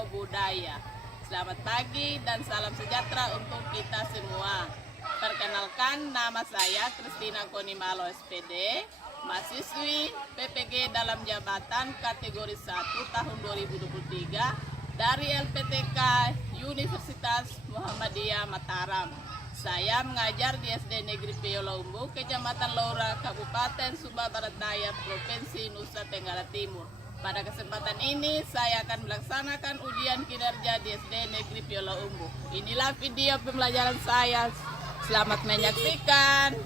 Namo Buddhaya. Selamat pagi dan salam sejahtera untuk kita semua. Perkenalkan, nama saya Kristina Konimalo SPD, mahasiswi PPG dalam jabatan kategori 1 tahun 2023 dari LPTK Universitas Muhammadiyah Mataram. Saya mengajar di SD Negeri Piola Umbu, Kecamatan Laura, Kabupaten Sumba Barat Daya, Provinsi Nusa Tenggara Timur. Pada kesempatan ini, saya akan melaksanakan ujian kinerja di SD Negeri Piola Umbu. Inilah video pembelajaran saya. Selamat menyaksikan.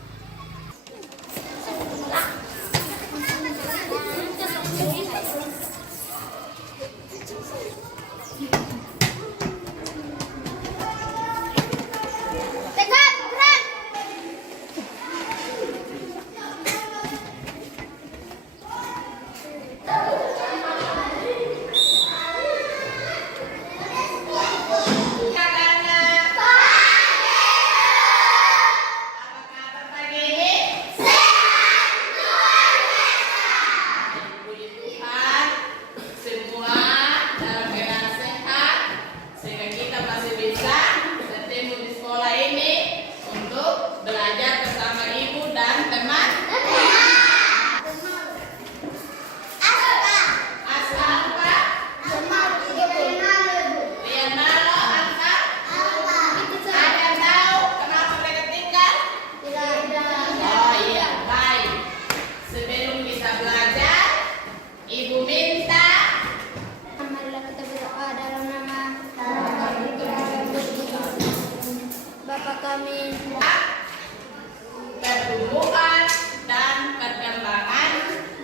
Pertumbuhan dan perkembangan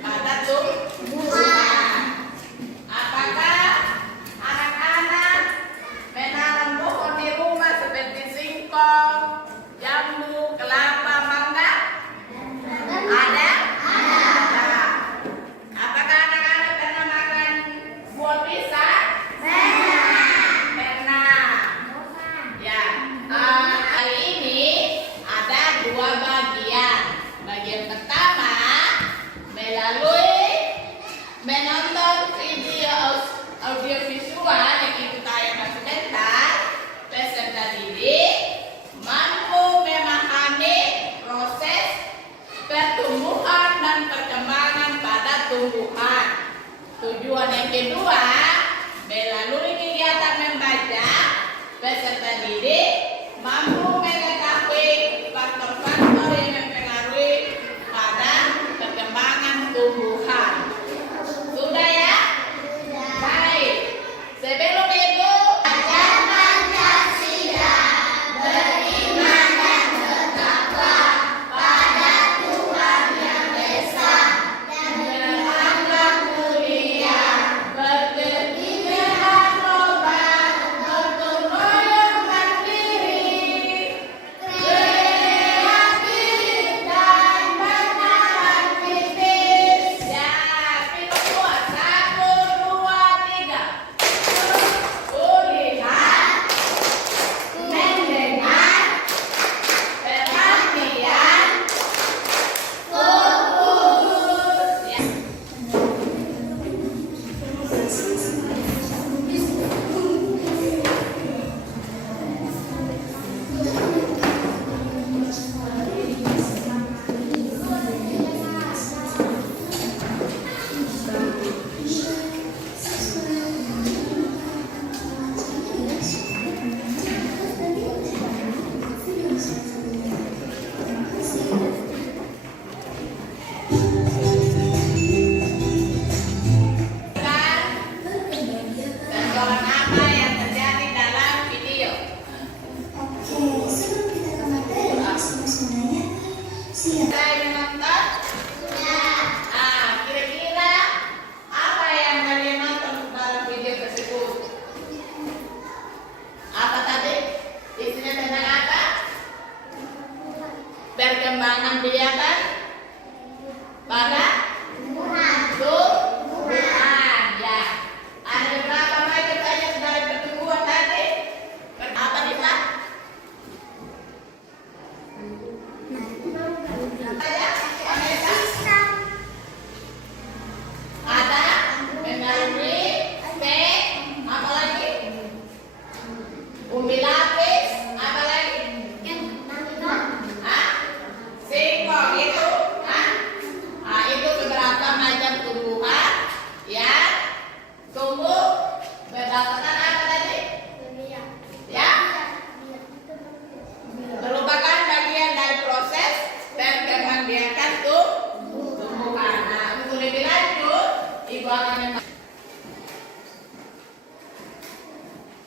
pada tumbuhan. Apakah anak-anak menanam pohon di rumah seperti singkong, jambu, kelapa, mangga? Ada? Ada. Apakah anak-anak pernah makan buah pisang? Pernah. Ya. Kali ini ada dua bagian. Bagian pertama melalui menonton video audiovisual yang itu tayangkan sebentar. Peserta didik mampu memahami proses pertumbuhan dan perkembangan pada tumbuhan. Tujuan yang kedua melalui kegiatan membaca, peserta didik mampu mengetahui faktor-faktor yang mempengaruhi pada perkembangan tumbuhan. Sudah ya? Baik. Sebelum itu, ajar Pancasila, beriman dan bertakwa pada Tuhan Yang Esa, dan berakhlak mulia, berbudi dengan obat, bergotong royong mandiri, kreatif dan bernalar kritis. Ya, kita buat 1, 2, 3. Kulihat, mendengar, perhatian, fokus. Ya. Tontonan apa yang terjadi dalam video? Oke, sebelum kita ke materi, semuanya siap. Saya menonton? Kira-kira apa yang kalian nonton dalam video tersebut? Apa tadi? Isinya tentang apa? Perkembangan biakan pada tumbuhan. Ya. Ada beberapa macam saja dari pertumbuhan tadi. Apa bisa? Ada melalui apa lagi?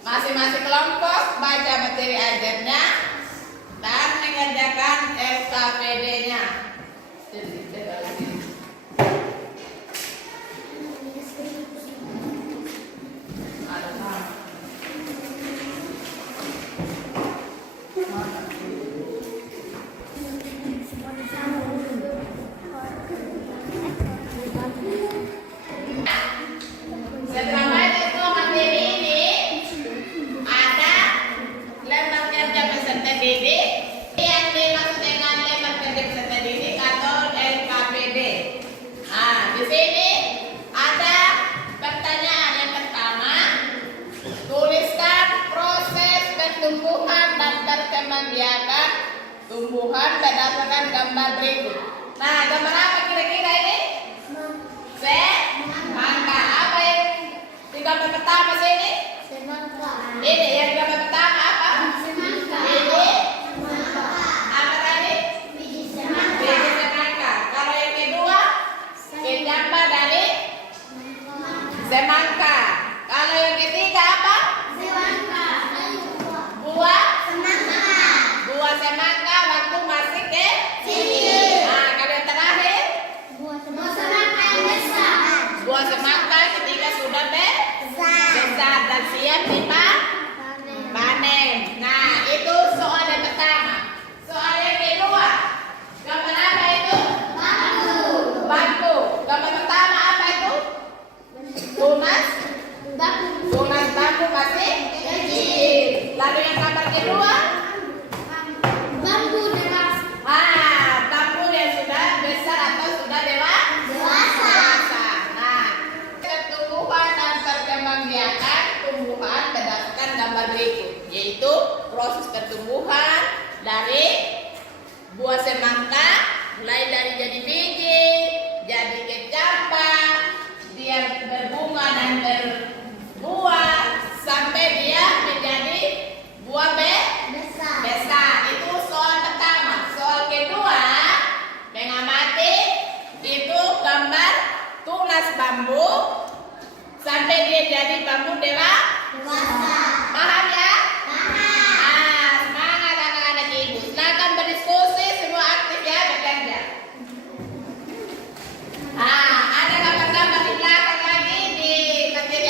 Masing-masing kelompok baca materi ajarnya dan mengerjakan LKPD-nya. Setelah baca itu materi ini, ada lembar kerja peserta didik yang dimaksud dengan lembar kerja peserta didik atau LKPD. Nah, di sini ada pertanyaan yang pertama, tuliskan proses pertumbuhan dan perkembangbiakan tumbuhan berdasarkan gambar berikut. Nah, gambar apa kira-kira ini? Semangka. Apa yang di gambar pertama sini? Ini yang di gambar pertama apa? Ini apa tadi? Biji semangka. Kalau yang kedua, gambar dari semangka. Kalau yang ketiga apa? Buah semangka waktu masih kecil. Nah, kalau yang terakhir, buah semangka ketika sudah besar dan siap dipanen. Nah, itu soal yang pertama. Soal yang kedua, gambar apa itu? Bambu. Gambar pertama apa itu? Tunas bambu masih kecil. Lalu yang gambar kedua? Bambu yang sudah besar atau sudah dewasa. Nah, pertumbuhan dan perkembangbiakan tumbuhan berdasarkan gambar berikut, yaitu proses pertumbuhan dari buah semangka, mulai dari jadi biji, jadi kecambah, dia berbunga dan berbuah, sampai dia menjadi buah besar. Itu soal pertama. Soal kedua, mengamati itu gambar tunas bambu sampai dia jadi bambu dewasa. Paham ya? Semangat anak-anak ibu. Silakan berdiskusi, semua aktif ya, bekerja. Ada gambar-gambar di belakang lagi di materi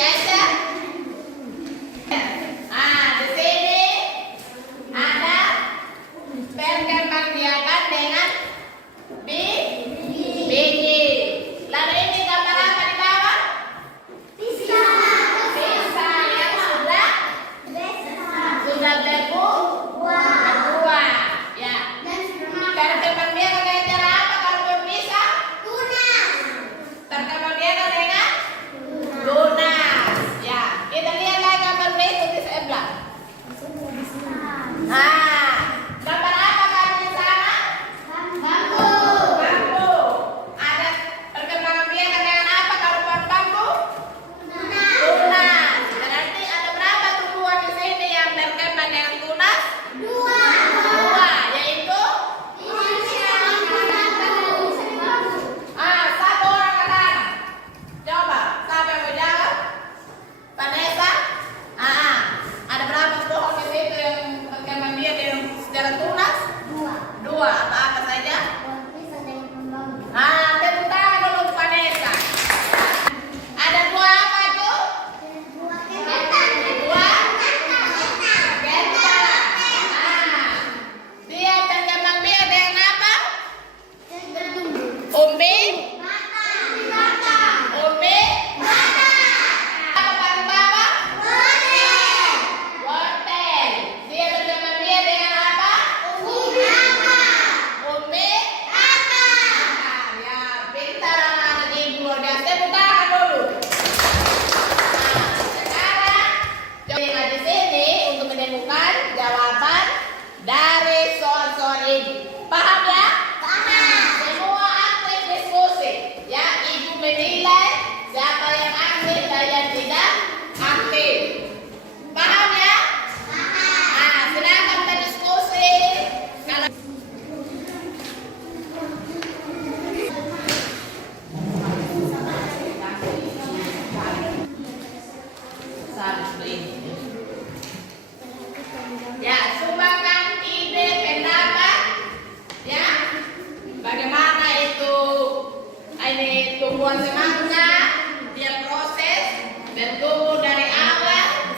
tumbuhan semangka dia proses bertumbuh dari awal.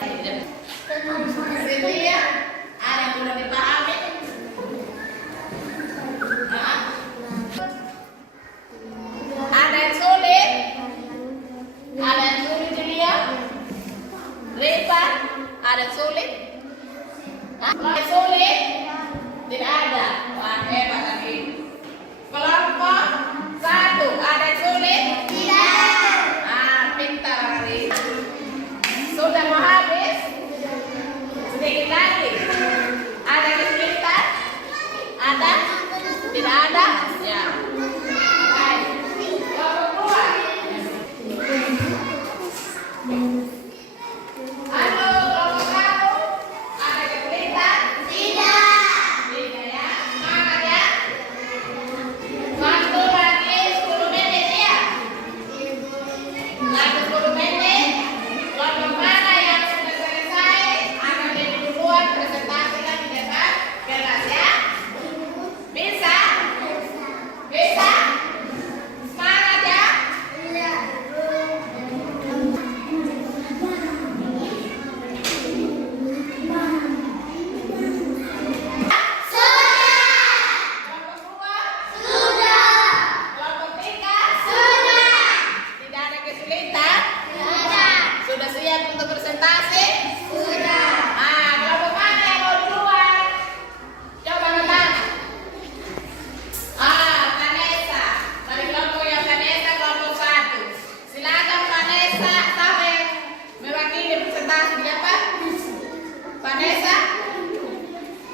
Setia, ada yang sudah dipahami? Hah? Ada yang sulit? Ada yang sulit dia? Rifa, ada yang sulit? Ada yang sulit? Tidak ada. Wah, hebat lagi. Kelompok 1, ada yang sulit? Tidak. Pintar hari. Sudah mau habis? Sedikit lagi. Ada kesulitan? Ada? Tidak ada? Ya. Baik. Kelompok 2. Halo, kelompok 1. Ada kesulitan? Tidak. Tidak ya. Semangat ya. Waktu lagi 10 menit ya. Lagi 10 menit. Kelompok mana yang sudah selesai akan jadi duluan presentasikan di depan kelas ya. Bisa? Bisa? Semangat ya. Kelompok 3? Tidak ada kesulitan? Sudah siap untuk presentasi? Kelompok mana yang mau duluan? Coba angkat tangan. Vanessa. Dari kelompok yang Vanessa, kelompok 1. Silakan Vanessa, siapa yang mewakili presentasi siapa? Vanessa?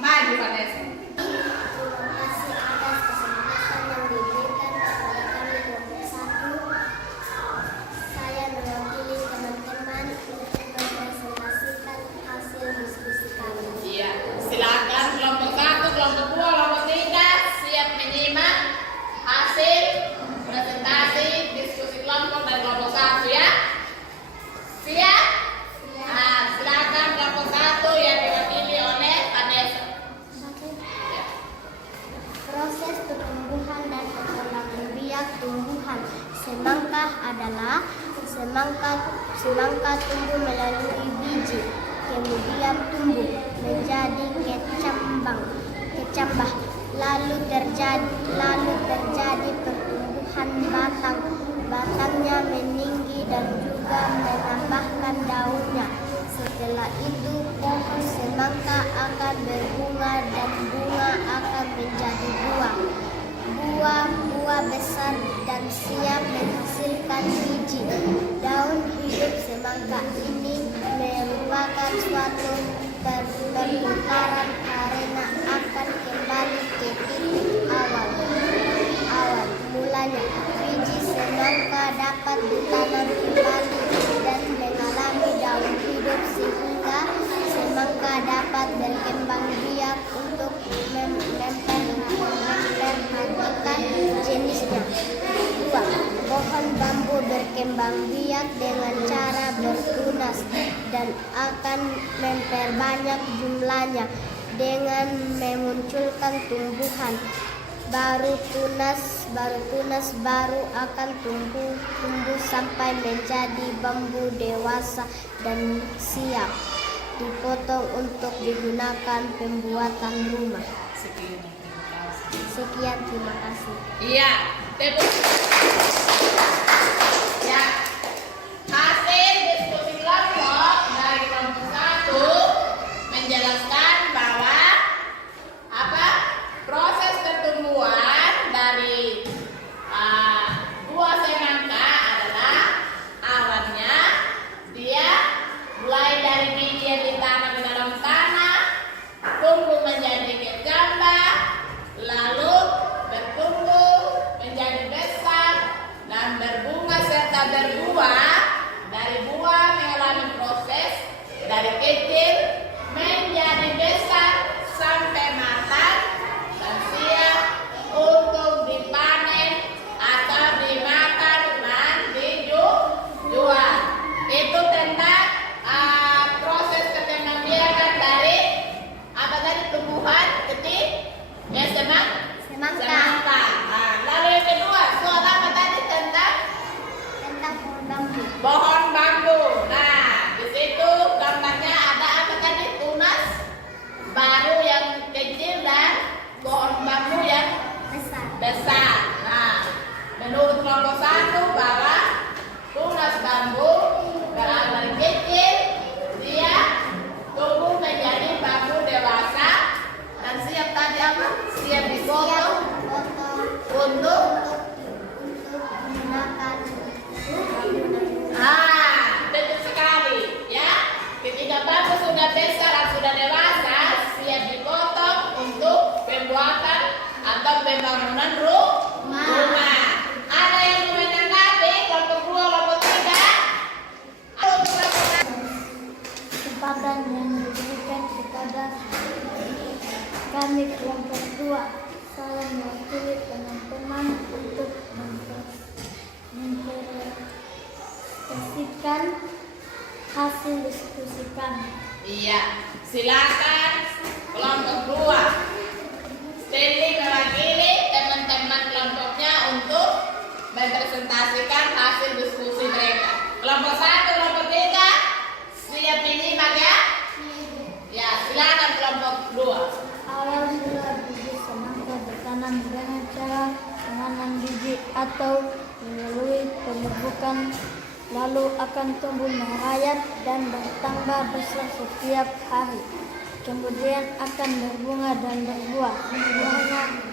Maju Vanessa. Terima kasih atas kesempatan yang diberikan kepada kami kelompok 1. Saya mewakili teman-teman untuk mempresentasikan hasil diskusi kami. Iya, silakan kelompok 1, kelompok 2, kelompok 3 siap menyimak hasil presentasi diskusi kelompok dari kelompok 1 ya. Siap? Silakan kelompok 1 yang diwakili oleh Vanessa. Ya. Proses pertumbuhan dan perkembangan biak tumbuhan semangka adalah semangka tumbuh melalui biji, kemudian tumbuh menjadi kecambah, lalu terjadi pertumbuhan batang. Batangnya meninggi dan juga menambahkan daunnya. Setelah itu pohon semangka akan berbunga dan bunga akan menjadi buah. Buah besar dan siap menghasilkan biji. Daun hidup semangka ini merupakan suatu perputaran karena akan kembali ke titik awal mulanya. Biji semangka dapat ditanam kembali dan mengalami daun hidup sehingga semangka dapat berkembang biak untuk memperhatikan jenisnya. 2. Pohon bambu berkembang biak dengan cara bertunas dan akan memperbanyak jumlahnya dengan memunculkan tumbuhan baru. Tunas baru akan tumbuh sampai menjadi bambu dewasa dan siap dipotong untuk digunakan pembuatan rumah. Sekian, terima kasih. Iya, ya. Hasil diskusi kelompok dari kelompok 1 menjelaskan bahwa proses pertumbuhan dari buah semangka adalah awalnya dia mulai dari biji yang ditanam di dalam tanah, tumbuh menjadi kecambah, lalu bertumbuh menjadi besar dan berbuah tanaman rumah. Ada yang mau menanggapi kelompok 2, kelompok 3? Kesempatan yang diberikan kepada kami kelompok 2. Saya mewakili teman-teman untuk mempresentasikan hasil diskusi kami. Iya, silakan kelompok 2. Stanley mewakili teman-teman kelompoknya untuk mempresentasikan hasil diskusi mereka. Kelompok 1, kelompok 3 siap menyimak ya? Ya, silakan kelompok 2. Awal mula biji semangka ditanam dengan cara menanam biji atau melalui pemupukan, lalu akan tumbuh merayap dan bertambah besar setiap hari. Kemudian akan berbunga dan berbuah.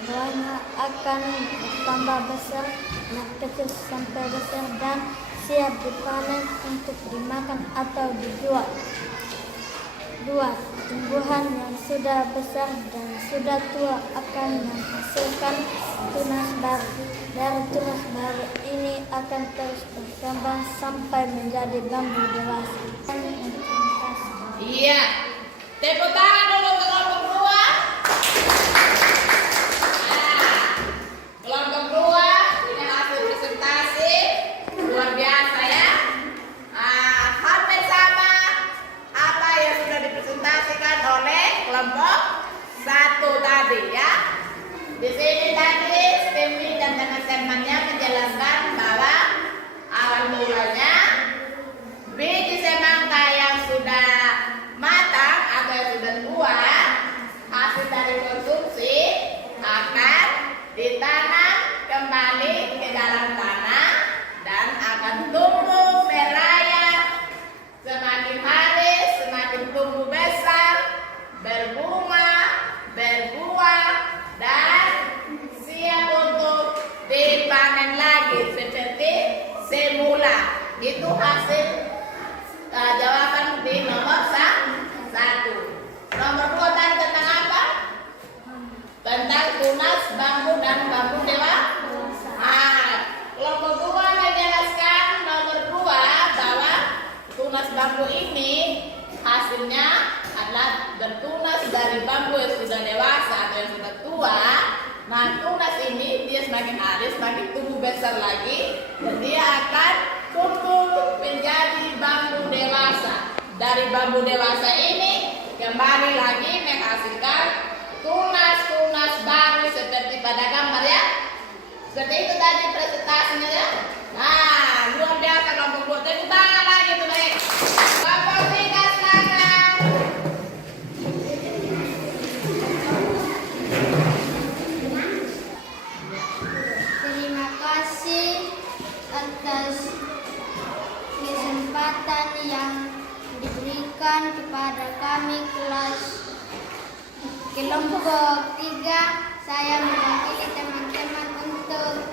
Buahnya akan bertambah besar, kecil sampai besar dan siap dipanen untuk dimakan atau dijual. 2. Tumbuhan yang sudah besar dan sudah tua akan menghasilkan tunas baru. Dari tunas baru ini akan terus berkembang sampai menjadi bambu dewasa. Iya. Tepuk tangan dulu untuk kelompok 2. Nah, kelompok 2 ini hasil presentasi luar biasa ya. Hampir sama apa yang sudah dipresentasikan oleh kelompok 1 tadi ya. Di sini tadi Stemi dan teman-temannya menjelaskan bahwa awal mulanya biji semangka yang sudah matang atau yang sudah tua hasil dari konsumsi akan ditanam kembali ke dalam tanah dan akan tumbuh merayap, semakin hari semakin tumbuh besar, berbunga, berbuah dan siap untuk dipanen lagi seperti semula. Itu hasil jawaban di nomor 1. Nomor 2 tadi tentang apa? Tentang tunas bambu dan bambu dewasa. Kelompok 2 menjelaskan nomor 2 bahwa tunas bambu ini hasilnya adalah bertunas dari bambu yang sudah dewasa atau yang sudah tua. Nah, tunas ini dia semakin hari semakin tumbuh besar lagi dan dia akan tumbuh menjadi bambu dewasa. Dari bambu dewasa ini kembali lagi menghasilkan tunas-tunas baru seperti pada gambar ya. Seperti itu tadi presentasinya ya. Nah, luar biasa kelompok 2. Tepuk tangan lagi tuh baik. Kelompok 3 silakan. Terima kasih atas kesempatan yang diberikan kepada kami kelas kelompok 3. Saya mewakili teman-teman untuk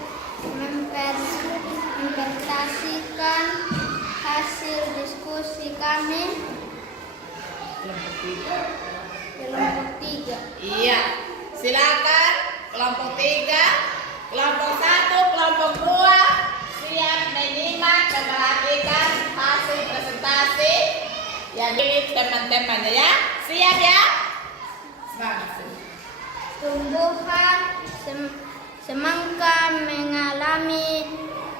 mempresentasikan hasil diskusi kami kelompok 3. Iya, silakan kelompok 3, kelompok 1, kelompok 2 siap menyimak dan perhatikan hasil presentasi yang ini teman-temannya ya. Siap ya? Semangat. Tumbuhan semangka mengalami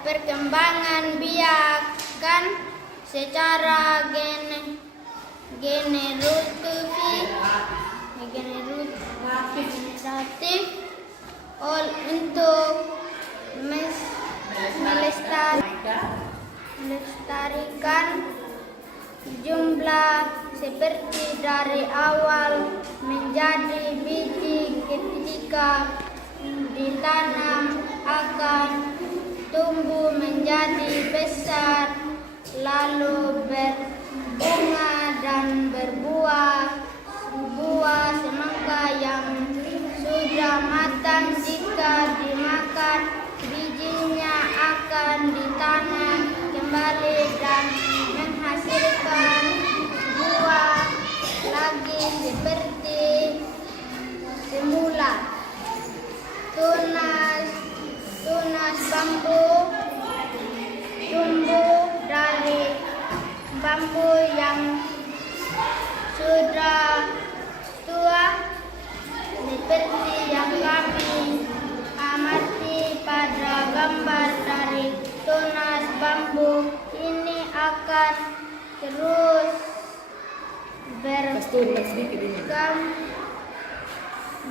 perkembangan biakan secara generatif untuk melestarikan jumlah seperti dari awal menjadi biji ketika ditanam akan tumbuh menjadi besar lalu berbunga dan berbuah. Buah semangka yang sudah matang jika dimakan bijinya akan ditanam kembali dan menghasilkan buah lagi seperti semula. Tunas seperti yang kami amati pada gambar dari tunas bambu ini akan terus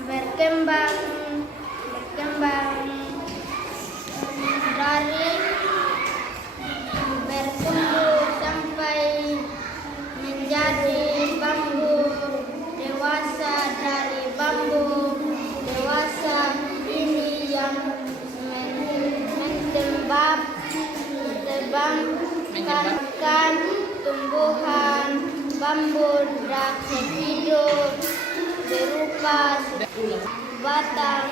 berkembang dari bertumbuh sampai menjadi bambu dewasa. Dari bambu dewasa ini yang menyebabkan tumbuhan bambu dapat hidup berupa batang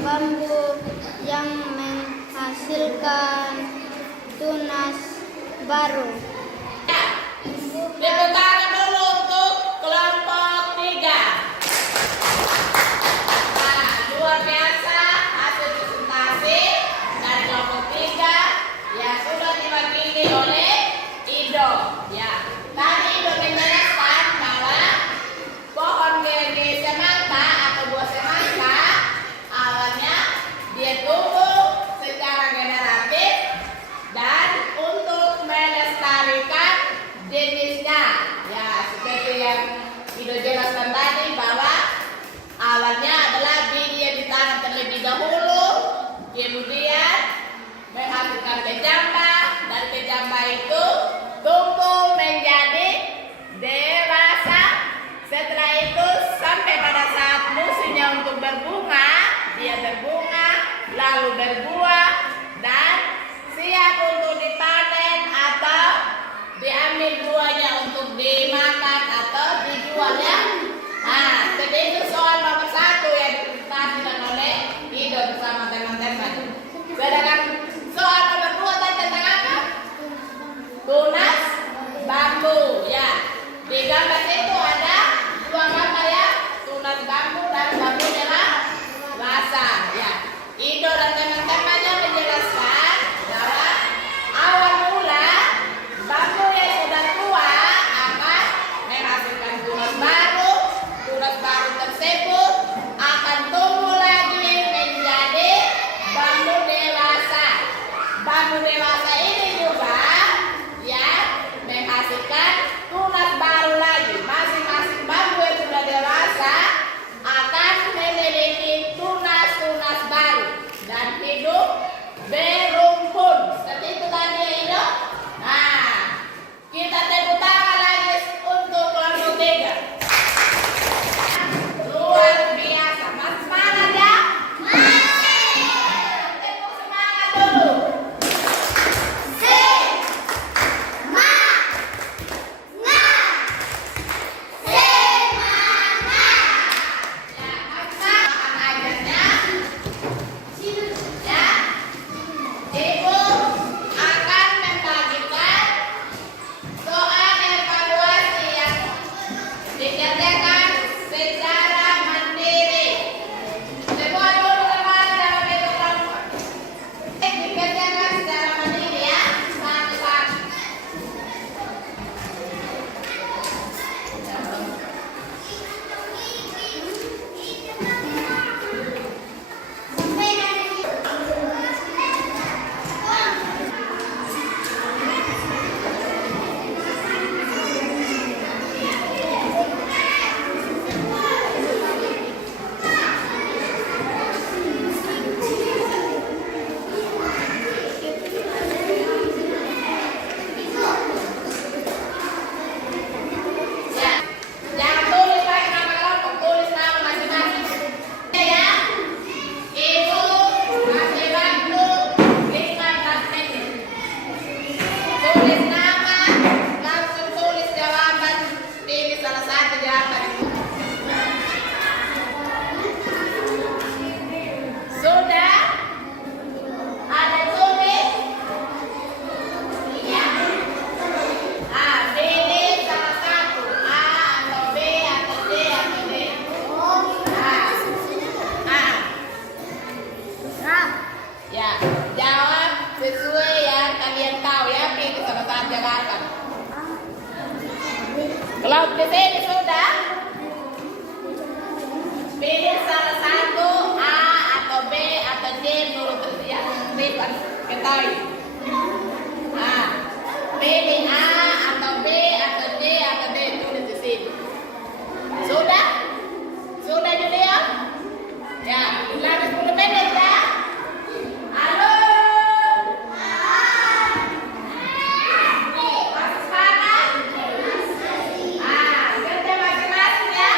bambu yang menghasilkan tunas baru. Tepuk tangan dulu untuk kelompok 3. Nah, luar biasa hasil presentasi dari kelompok 3 yang sudah diwakili oleh Ido. Ya, tadi Ido menjelaskan bahwa pohon gege semangka atau buah semangka awalnya dia tumbuh secara generatif dan untuk melestarikan jenisnya. Ya, seperti yang Ido jelaskan tadi bahwa awalnya adalah biji yang ditanam terlebih dahulu, kemudian menghasilkan kejamba, dan kejamba itu tumbuh menjadi dewasa. Setelah itu sampai pada saat musimnya untuk berbunga, dia berbunga lalu berbuah dan siap untuk dipanen atau diambil buahnya untuk dimakan atau dijual, ya. Nah, jadi itu soal nomor 1 yang dipresentasikan oleh Ido bersama teman-teman. Sedangkan soal nomor 2 tentang apa? Tunas bambu, ya. Di gambar itu ada 2 gambar, ya, tunas bambu dan bambu dewasa, ya. Ido dan teman-temannya menjelaskan bahwa awal mula bambu yang sudah tua akan menghasilkan tunas baru. Tunas baru tersebut akan tumbuh lagi menjadi bambu dewasa. Bambu dewasa ini juga, ya, menghasilkan tunas baru lagi. Masing-masing bambu yang sudah dewasa akan memiliki tunas-tunas baru dan hidup berumpun. Seperti itu tadi, ya, Ido. Nah, kita tepuk tangan lagi untuk kelompok 3. Luar biasa. Masih semangat, ya? Tepuk semangat dulu. Ibu akan membagikan soal evaluasi yang dikerjakan secara mandiri. Semua dulu teman dalam bentuk kelompok. Dikerjakan secara mandiri, ya, satu-satu. Ya, jangan tulis pakai nama kelompok, tulis nama masing-masing. Ya, Ibu kasih waktu 15 menit. Tulis nama, langsung tulis jawaban, pilih salah satu jawaban. Sudah? Ada tulis? Ya. Pilih salah satu, A atau B atau C atau D. Ya, jawab sesuai yang kalian tahu, ya. Pilih salah satu jawaban. Kalau di sini sudah? selesai. Nah, pilih A atau B atau C atau D, tulis di sini. Sudah? Sudah Julia? Ya, lagi 10 menit ya. Halo. Masih semangat? Kerja masing-masing ya.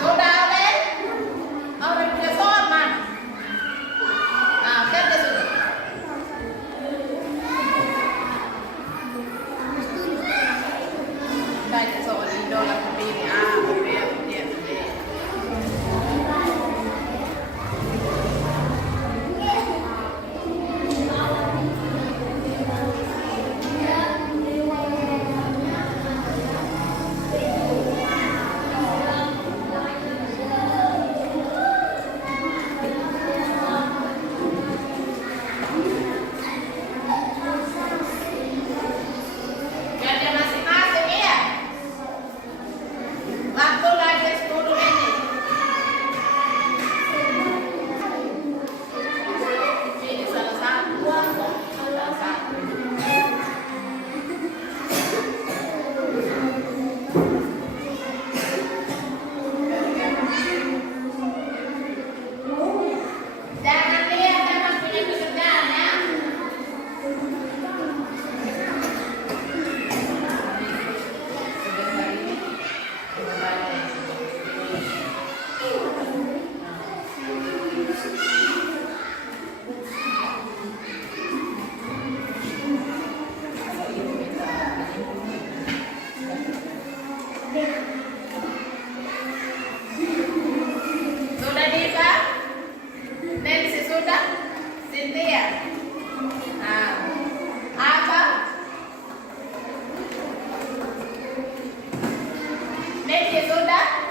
Sudah oleh? Oleh punya soal man. Kerja sudah. Baca soal idola pilih A, B, atau C atau D. Kerja masing-masing ya. Waktu lagi 10 menit. Ini salah satu. Salah satu. Jangan lihat teman punya pekerjaan ya. Sudah bisa? Nancy sudah? Cynthia? Apa? Nancy sudah?